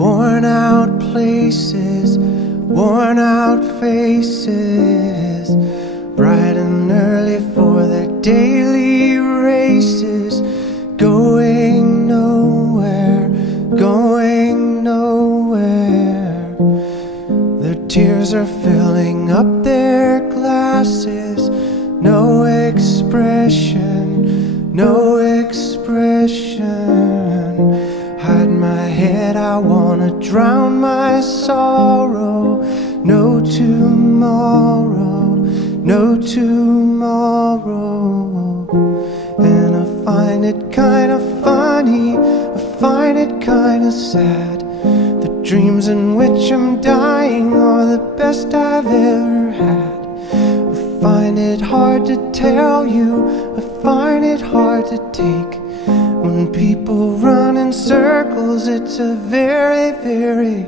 worn out places, worn out faces, bright and early for their daily races, going nowhere, going nowhere. Their tears are filling up their glasses, no expression, no expression. Hide my head, I wanna drown my sorrow. No tomorrow, no tomorrow. And I find it kinda funny, I find it kinda sad. The dreams in which I'm dying are the best I've ever had. I find it hard to tell you, I find it hard to take. When people run in circles, it's a very, very